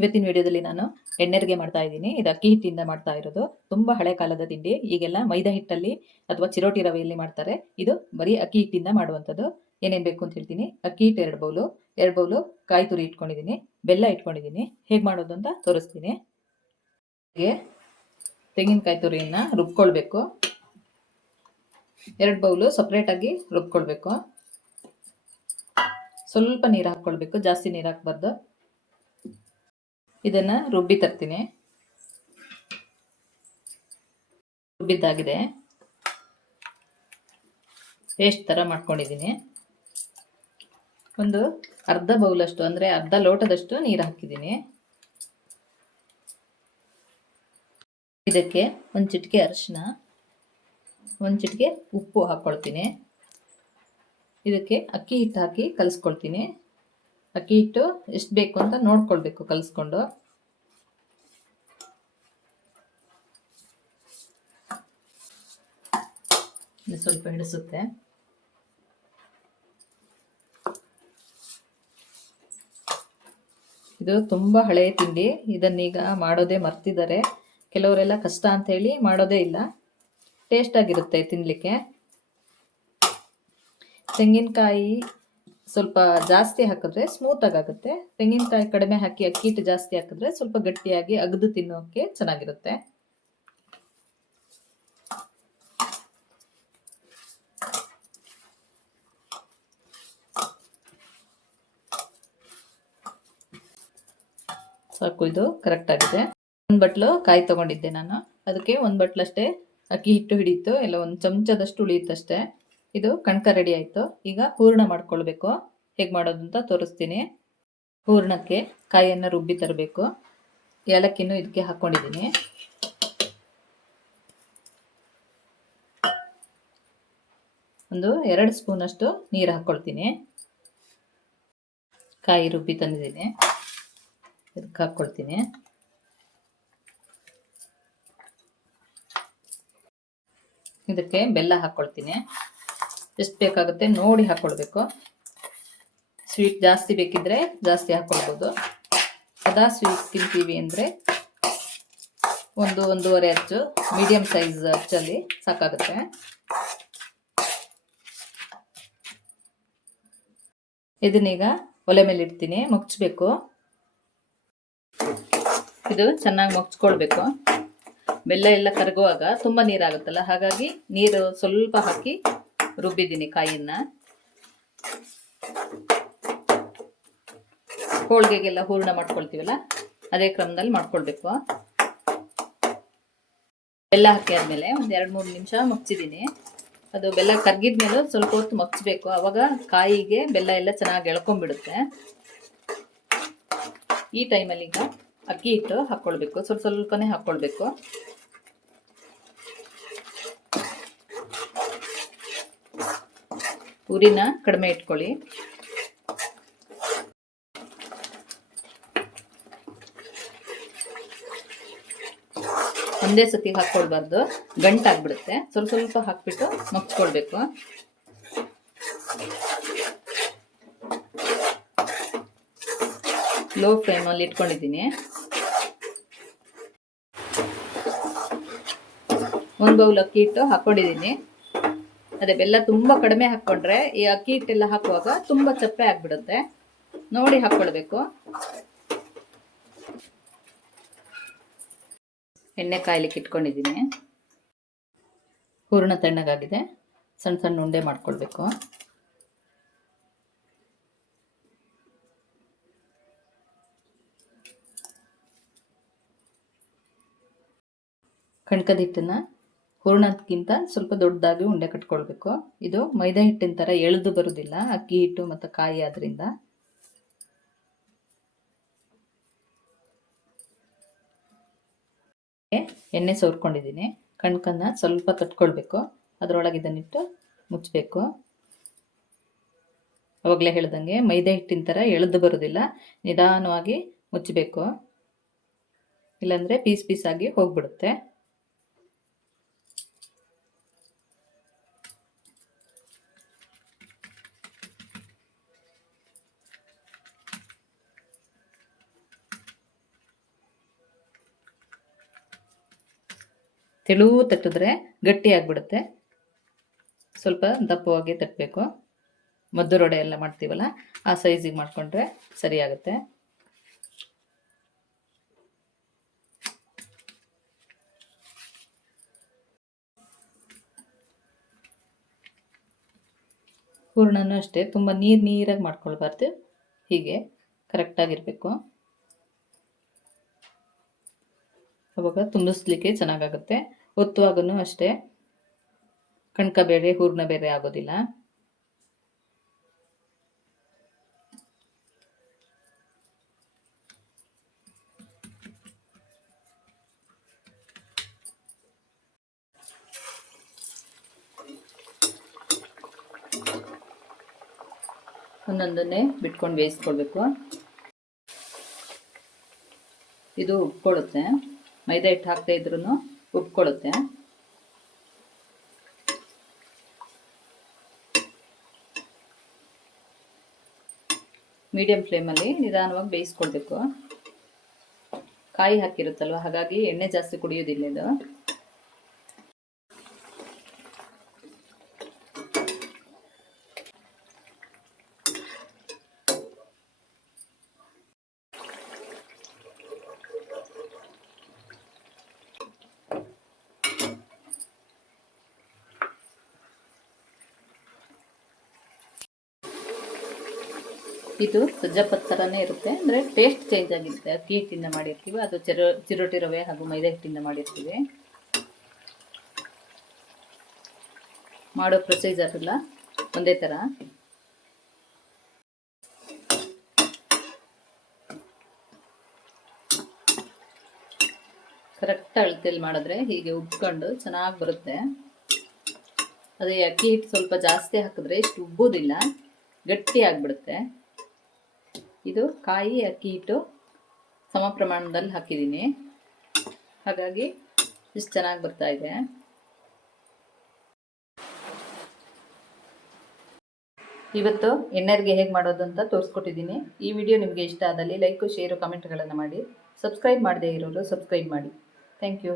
ಇವತ್ತಿನ ವಿಡಿಯೋದಲ್ಲಿ ನಾನು ಎಣ್ಣೆರಿಗೆ ಮಾಡ್ತಾ ಇದ್ದೀನಿ. ಇದು ಅಕ್ಕಿ ಹಿಟ್ಟಿಂದ ಮಾಡ್ತಾ ಇರೋದು. ತುಂಬಾ ಹಳೆ ಕಾಲದ ತಿಂಡಿ. ಈಗೆಲ್ಲ ಮೈದಾ ಹಿಟ್ಟಲ್ಲಿ ಅಥವಾ ಚಿರೋಟಿ ರವೆಯಲ್ಲಿ ಮಾಡ್ತಾರೆ. ಇದು ಬರೀ ಅಕ್ಕಿ ಹಿಟ್ಟಿಂದ ಮಾಡುವಂಥದ್ದು. ಏನೇನು ಬೇಕು ಅಂತ ಹೇಳ್ತೀನಿ. ಅಕ್ಕಿ ಹಿಟ್ಟು 2 ಬೌಲು ಕಾಯಿ ತುರಿ ಇಟ್ಕೊಂಡಿದ್ದೀನಿ, ಬೆಲ್ಲ ಇಟ್ಕೊಂಡಿದ್ದೀನಿ. ಹೇಗೆ ಮಾಡೋದು ಅಂತ ತೋರಿಸ್ತೀನಿ. ಹೀಗೆ ತೆಂಗಿನಕಾಯಿ ತುರಿಯನ್ನ ರುಬ್ಕೊಳ್ಬೇಕು. 2 ಬೌಲು ಸಪ್ರೇಟಾಗಿ ರುಬ್ಕೊಳ್ಬೇಕು. ಸ್ವಲ್ಪ ನೀರು ಹಾಕ್ಕೊಳ್ಬೇಕು, ಜಾಸ್ತಿ ನೀರು ಹಾಕ್ಬಾರ್ದು. ಇದನ್ನ ರುಬ್ಬಿ ತರ್ತೀನಿ. ರುಬ್ಬಿದ್ದಾಗಿದೆ, ಪೇಸ್ಟ್ ಥರ ಮಾಡ್ಕೊಂಡಿದ್ದೀನಿ. ಒಂದು ಅರ್ಧ ಬೌಲಷ್ಟು ಅಂದರೆ ಅರ್ಧ ಲೋಟದಷ್ಟು ನೀರು ಹಾಕಿದ್ದೀನಿ. ಇದಕ್ಕೆ ಒಂದು ಚಿಟಿಕೆ ಅರಿಶಿನ, ಒಂದು ಚಿಟಿಕೆ ಉಪ್ಪು ಹಾಕ್ಕೊಳ್ತೀನಿ. ಇದಕ್ಕೆ ಅಕ್ಕಿ ಹಿಟ್ಟು ಹಾಕಿ ಕಲಿಸ್ಕೊಳ್ತೀನಿ. ಅಕ್ಕಿ ಹಿಟ್ಟು ಎಷ್ಟು ಬೇಕು ಅಂತ ನೋಡ್ಕೊಳ್ಬೇಕು ಕಲಿಸ್ಕೊಂಡು. ಸ್ವಲ್ಪ ಹಿಡಿಸುತ್ತೆ. ಇದು ತುಂಬಾ ಹಳೆಯ ತಿಂಡಿ. ಇದನ್ನೀಗ ಮಾಡೋದೇ ಮರ್ತಿದ್ದಾರೆ. ಕೆಲವರೆಲ್ಲ ಕಷ್ಟ ಅಂತ ಹೇಳಿ ಮಾಡೋದೇ ಇಲ್ಲ. ಟೇಸ್ಟ್ ಆಗಿರುತ್ತೆ ತಿನ್ಲಿಕ್ಕೆ. ತೆಂಗಿನಕಾಯಿ ಸ್ವಲ್ಪ ಜಾಸ್ತಿ ಹಾಕಿದ್ರೆ ಸ್ಮೂತ್ ಆಗುತ್ತೆ. ತೆಂಗಿನಕಾಯಿ ಕಡಿಮೆ ಹಾಕಿ ಅಕ್ಕಿ ಹಿಟ್ಟು ಜಾಸ್ತಿ ಹಾಕಿದ್ರೆ ಸ್ವಲ್ಪ ಗಟ್ಟಿಯಾಗಿ ಅಗದು ತಿನ್ನೋಕೆ ಚೆನ್ನಾಗಿರುತ್ತೆ. ಸಾಕು, ಇದು ಕರೆಕ್ಟ್ ಆಗಿದೆ. ಒಂದು ಬಟ್ಲು ಕಾಯಿ ತಗೊಂಡಿದ್ದೆ ನಾನು. ಅದಕ್ಕೆ ಒಂದು ಬಟ್ಲಷ್ಟೇ ಅಕ್ಕಿ ಹಿಟ್ಟು ಹಿಡಿಯಿತು, ಎಲ್ಲ ಒಂದು ಚಮಚದಷ್ಟು ಉಳಿಯುತ್ತಷ್ಟೇ. ಇದು ಕಣ್ಕ ರೆಡಿ ಆಯಿತು. ಈಗ ಹೂರ್ಣ ಮಾಡ್ಕೊಳ್ಬೇಕು. ಹೇಗೆ ಮಾಡೋದು ಅಂತ ತೋರಿಸ್ತೀನಿ. ಹೂರ್ಣಕ್ಕೆ ಕಾಯಿಯನ್ನು ರುಬ್ಬಿ ತರಬೇಕು. ಏಲಕ್ಕಿನೂ ಇದಕ್ಕೆ ಹಾಕ್ಕೊಂಡಿದ್ದೀನಿ. ಒಂದು 2 ಸ್ಪೂನಷ್ಟು ನೀರು ಹಾಕ್ಕೊಳ್ತೀನಿ. ಕಾಯಿ ರುಬ್ಬಿ ತಂದಿದ್ದೀನಿ, ಇದಕ್ಕೆ ಹಾಕ್ಕೊಳ್ತೀನಿ. ಇದಕ್ಕೆ ಬೆಲ್ಲ ಹಾಕ್ಕೊಳ್ತೀನಿ. ಎಷ್ಟು ಬೇಕಾಗುತ್ತೆ ನೋಡಿ ಹಾಕ್ಕೊಳ್ಬೇಕು. ಸ್ವೀಟ್ ಜಾಸ್ತಿ ಬೇಕಿದ್ರೆ ಜಾಸ್ತಿ ಹಾಕ್ಕೊಳ್ಬೋದು. ಅದಾ ಸ್ವೀಟ್ ತಿಂತೀವಿ ಅಂದರೆ 1-1.5 ಅಚ್ಚು ಮೀಡಿಯಂ ಸೈಜ್ ಅಚ್ಚಲ್ಲಿ ಸಾಕಾಗುತ್ತೆ. ಇದನ್ನೀಗ ಒಲೆ ಮೇಲೆ ಇಡ್ತೀನಿ, ಮುಚ್ಚಬೇಕು. ಇದು ಚೆನ್ನಾಗಿ ಮುಚ್ಕೊಳ್ಬೇಕು. ಬೆಲ್ಲ ಎಲ್ಲ ಕರಗುವಾಗ ತುಂಬ ನೀರಾಗುತ್ತಲ್ಲ, ಹಾಗಾಗಿ ನೀರು ಸ್ವಲ್ಪ ಹಾಕಿ ರುಬ್ಬಿದ್ದೀನಿ ಕಾಯಿಯನ್ನ. ಹೋಳಿಗೆಗೆಲ್ಲ ಹೂರ್ಣ ಮಾಡ್ಕೊಳ್ತೀವಲ್ಲ ಅದೇ ಕ್ರಮದಲ್ಲಿ ಮಾಡ್ಕೊಳ್ಬೇಕು. ಬೆಲ್ಲ ಹಾಕಿ ಆದಮೇಲೆ ಒಂದು 2-3 ನಿಮಿಷ ಮುಚ್ಚಿದ್ದೀನಿ. ಅದು ಬೆಲ್ಲ ಕರಗಿದ್ಮೇಲೆ ಸ್ವಲ್ಪ ಹೊತ್ತು ಮುಚ್ಚಬೇಕು. ಆವಾಗ ಕಾಯಿಗೆ ಬೆಲ್ಲ ಎಲ್ಲ ಚೆನ್ನಾಗಿ ಎಳ್ಕೊಂಡ್ಬಿಡುತ್ತೆ. ಈ ಟೈಮಲ್ಲಿ ಈಗ ಅಕ್ಕಿ ಹಿಟ್ಟು ಹಾಕ್ಕೊಳ್ಬೇಕು. ಸ್ವಲ್ಪನೇ ಹಾಕ್ಕೊಳ್ಬೇಕು. ಉರಿನ ಕಡಿಮೆ ಇಟ್ಕೊಳ್ಳಿ. ಒಂದೇ ಸತಿ ಹಾಕ್ಕೊಳ್ಬಾರ್ದು, ಗಂಟಾಗ್ಬಿಡುತ್ತೆ. ಸ್ವಲ್ಪ ಹಾಕ್ಬಿಟ್ಟು ಮುಚ್ಕೊಳ್ಬೇಕು. ಲೋ ಫ್ಲೇಮಲ್ಲಿ ಇಟ್ಕೊಂಡಿದ್ದೀನಿ. 1 ಬೌಲ್ ಅಕ್ಕಿ ಹಿಟ್ಟು ಹಾಕ್ಕೊಂಡಿದ್ದೀನಿ. ಅದೇ ಬೆಲ್ಲ ತುಂಬ ಕಡಿಮೆ ಹಾಕ್ಕೊಂಡ್ರೆ ಈ ಅಕ್ಕಿ ಹಿಟ್ಟೆಲ್ಲ ಹಾಕುವಾಗ ತುಂಬ ಚಪ್ಪೆ ಆಗಿಬಿಡುತ್ತೆ. ನೋಡಿ ಹಾಕ್ಕೊಳ್ಬೇಕು. ಎಣ್ಣೆ ಕಾಯ್ಲಿಕ್ಕೆ ಇಟ್ಕೊಂಡಿದ್ದೀನಿ. ಹೂರ್ಣ ತಣ್ಣಗಾಗಿದೆ. ಸಣ್ಣ ಉಂಡೆ ಮಾಡ್ಕೊಳ್ಬೇಕು. ಕಣ್ಕದ ಹಿಟ್ಟನ್ನ ಹೂರ್ಣಕ್ಕಿಂತ ಸ್ವಲ್ಪ ದೊಡ್ಡದಾಗಿ ಉಂಡೆ ಕಟ್ಕೊಳ್ಬೇಕು. ಇದು ಮೈದಾ ಹಿಟ್ಟಿನ ಥರ ಎಳೆದು ಬರುವುದಿಲ್ಲ, ಅಕ್ಕಿ ಹಿಟ್ಟು ಮತ್ತು ಕಾಯಿ ಆದ್ರಿಂದ. ಎಣ್ಣೆ ಸವರ್ಕೊಂಡಿದ್ದೀನಿ. ಕಣ್ಕನ್ನ ಸ್ವಲ್ಪ ತಟ್ಕೊಳ್ಬೇಕು. ಅದರೊಳಗೆ ಇದನ್ನಿಟ್ಟು ಮುಚ್ಚಬೇಕು. ಅವಾಗಲೇ ಹೇಳ್ದಂಗೆ ಮೈದಾ ಹಿಟ್ಟಿನ ಥರ ಎಳೆದು ಬರೋದಿಲ್ಲ, ನಿಧಾನವಾಗಿ ಮುಚ್ಚಬೇಕು. ಇಲ್ಲಾಂದರೆ ಪೀಸ್ ಆಗಿ ಹೋಗ್ಬಿಡುತ್ತೆ. ತೆಳು ತಟ್ಟಿದ್ರೆ ಗಟ್ಟಿ ಆಗಿಬಿಡುತ್ತೆ. ಸ್ವಲ್ಪ ದಪ್ಪವಾಗಿ ತಟ್ಟಬೇಕು. ಮದ್ದೂರೊಡೆ ಎಲ್ಲ ಮಾಡ್ತೀವಲ್ಲ ಆ ಸೈಜಿಗೆ ಮಾಡಿಕೊಂಡ್ರೆ ಸರಿಯಾಗುತ್ತೆ. ಹೂರಣನೂ ಅಷ್ಟೇ ತುಂಬ ನೀರಾಗಿ ಮಾಡ್ಕೊಳ್ಬಾರ್ದು, ಹೀಗೆ ಕರೆಕ್ಟಾಗಿರಬೇಕು. ಅವಾಗ ತುಂಬಿಸ್ಲಿಕ್ಕೆ ಚೆನ್ನಾಗಾಗುತ್ತೆ. ಒತ್ತುವಾಗೂ ಅಷ್ಟೇ ಕಣ್ಕ ಬೇರೆ ಹೂರ್ಣ ಬೇರೆ ಆಗೋದಿಲ್ಲ. ಒಂದೊಂದನ್ನೇ ಬಿಟ್ಕೊಂಡು ಬೇಯಿಸ್ಕೊಳ್ಬೇಕು. ಇದು ಉಬ್ಕೊಳ್ಳುತ್ತೆ, ಮೈದಾ ಹಿಟ್ಟು ಹಾಕದೇ ಇದ್ರೂ ಉಬ್ಕೊಳ್ಳುತ್ತೆ. ಮೀಡಿಯಂ ಫ್ಲೇಮಲ್ಲಿ ನಿಧಾನವಾಗಿ ಬೇಯಿಸ್ಕೊಳ್ಬೇಕು. ಕಾಯಿ ಹಾಕಿರುತ್ತಲ್ವ, ಹಾಗಾಗಿ ಎಣ್ಣೆ ಜಾಸ್ತಿ ಕುಡಿಯೋದಿಲ್ಲ ಇದು. ಇದು ಸಜ್ಜಾಪತ್ ಥರನೇ ಇರುತ್ತೆ, ಅಂದರೆ ಟೇಸ್ಟ್ ಚೇಂಜ್ ಆಗಿರುತ್ತೆ. ಅಕ್ಕಿ ಹಿಟ್ಟಿಂದ ಮಾಡಿರ್ತೀವಿ, ಅದು ಚಿರೋಟಿ ರವೆ ಹಾಗೂ ಮೈದಾ ಹಿಟ್ಟಿಂದ ಮಾಡಿರ್ತೀವಿ. ಮಾಡೋ ಪ್ರೊಸೀಜರ್ ಎಲ್ಲ ಒಂದೇ ಥರ. ಕರೆಕ್ಟ್ ಅಳತೆಯಲ್ಲಿ ಮಾಡಿದ್ರೆ ಹೀಗೆ ಉಬ್ಕೊಂಡು ಚೆನ್ನಾಗಿ ಬರುತ್ತೆ. ಅದೇ ಅಕ್ಕಿ ಹಿಟ್ಟು ಸ್ವಲ್ಪ ಜಾಸ್ತಿ ಹಾಕಿದ್ರೆ ಇಷ್ಟು ಉಬ್ಬೋದಿಲ್ಲ, ಗಟ್ಟಿ ಆಗಿಬಿಡುತ್ತೆ. ಇದು ಕಾಯಿ ಅಕ್ಕಿ ಹಿಟ್ಟು ಸಮ ಪ್ರಮಾಣದಲ್ಲಿ ಹಾಕಿದ್ದೀನಿ, ಹಾಗಾಗಿ ಇಷ್ಟು ಚೆನ್ನಾಗಿ ಬರ್ತಾ ಇದೆ. ಇವತ್ತು ಎಣ್ಣೆರಿಗೆ ಹೇಗೆ ಮಾಡೋದು ಅಂತ ತೋರಿಸ್ಕೊಟ್ಟಿದ್ದೀನಿ. ಈ ವಿಡಿಯೋ ನಿಮಗೆ ಇಷ್ಟ ಆದಲ್ಲಿ ಲೈಕ್, ಶೇರು, ಕಮೆಂಟ್ಗಳನ್ನು ಮಾಡಿ. ಸಬ್ಸ್ಕ್ರೈಬ್ ಮಾಡದೇ ಇರೋರು ಸಬ್ಸ್ಕ್ರೈಬ್ ಮಾಡಿ. Thank you.